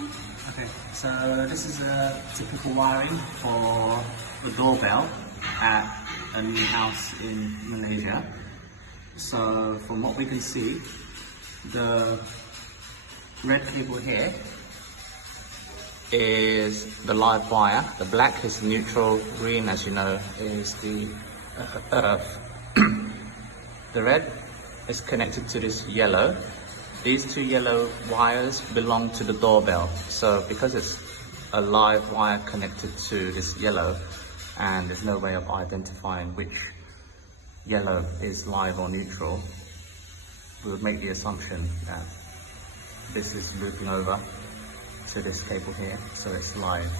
Okay, so this is a typical wiring for the doorbell at a new house in Malaysia. So from what we can see, the red cable here is the live wire, the black is neutral, green, as you know, is the earth. The red is connected to this yellow. These two yellow wires belong to the doorbell. So because it's a live wire connected to this yellow, and there's no way of identifying which yellow is live or neutral, we would make the assumption that this is looping over to this cable here, so it's live.